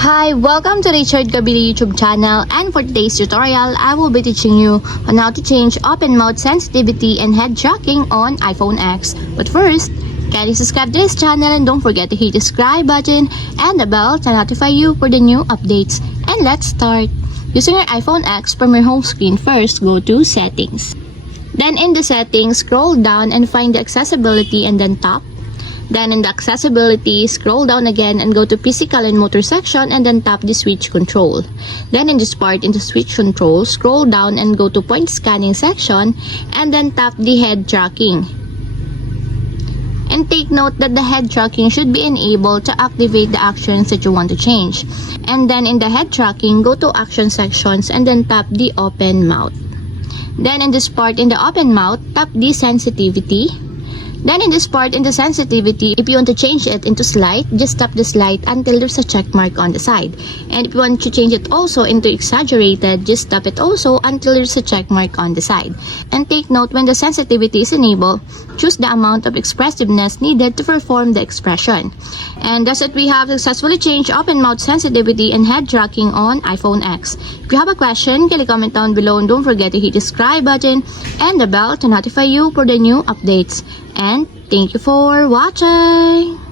Hi, welcome to Richard Kabili YouTube channel, and for today's tutorial, I will be teaching you on how to change open mode sensitivity and head tracking on iPhone X. But first, kindly subscribe to this channel and don't forget to hit the subscribe button and the bell to notify you for the new updates. And let's start. Using your iPhone X, from your home screen, first go to Settings. Then in the settings, scroll down and find the accessibility and then tap. Then in the accessibility, scroll down again and go to physical and motor section and then tap the switch control. Then in this part, in the switch control, scroll down and go to point scanning section and then tap the head tracking. And take note that the head tracking should be enabled to activate the actions that you want to change. And then in the head tracking, go to action sections and then tap the open mouth. Then in this part, in the open mouth, tap the sensitivity. Then in this part, in the sensitivity, if you want to change it into slight, just tap the slight until there's a check mark on the side. And if you want to change it also into exaggerated, just tap it also until there's a check mark on the side. And take note, when the sensitivity is enabled, choose the amount of expressiveness needed to perform the expression. And that's it, we have successfully changed open mouth sensitivity and head tracking on iPhone X. If you have a question, kindly comment down below and don't forget to hit the subscribe button and the bell to notify you for the new updates. And thank you for watching!